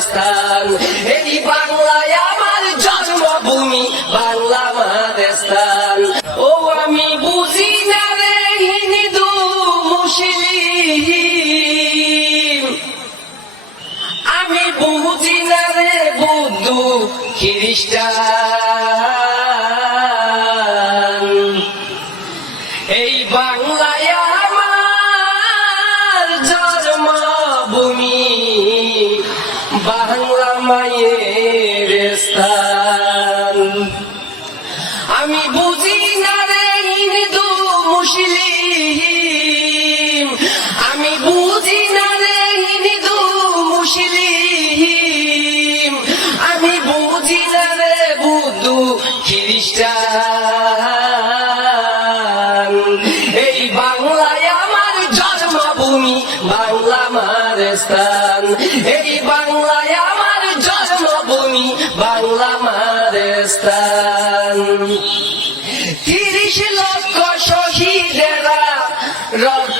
স্থান। এই বাংলায় আমার জন্মভূমি, বাংলা স্থান। ও, আমি বুঝি না রে হিন্দু মুসলিম। আমি বুঝি না রে খ্রিস্টান। এই বাংলায় বাংলা মায়ের স্থান। আমি বুঝি না রে হিন্দু মুসলিম। আমি বুঝি না রে হিন্দু মুসলিম। আমি বুঝি না রে বুদ্ধ খ্রিস্টান। তুমি বাংলা মার স্থান এই বাংলায় আমার জন্মভূমি বাংলা মার স্থান তিরিশ লক্ষ শহীদেরা রক্ত